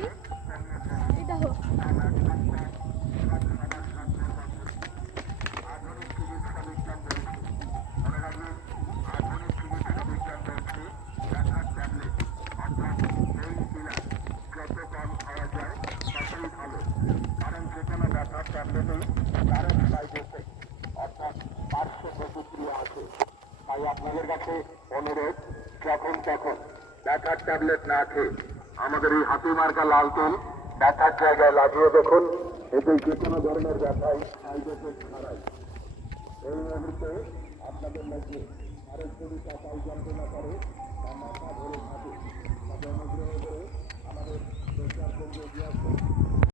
দেখি এটা হোক। কারণ যে কোনো ব্যথার ট্যাবলেটেই কারণ সাইড এফেক্ট অর্থাৎ পার্শ্ব প্রতিক্রিয়া আছে। তাই আপনাদের কাছে অনুরোধ, যখন তখন ব্যথার ট্যাবলেট না খেয়ে আমাদের এই হাতি মার্কা লাল তেল ব্যথার জায়গায় লাগিয়ে দেখুন। এতে যে কোনো ধরনের ব্যথাই সাইড এফেক্ট ছাড়াই। এই মুহূর্তে আপনাদের মধ্যে আরেক যদি কপাল যন্ত্রণা করে বা মাথা ধরে থাকে, তবে অনুগ্রহ করে আমাদের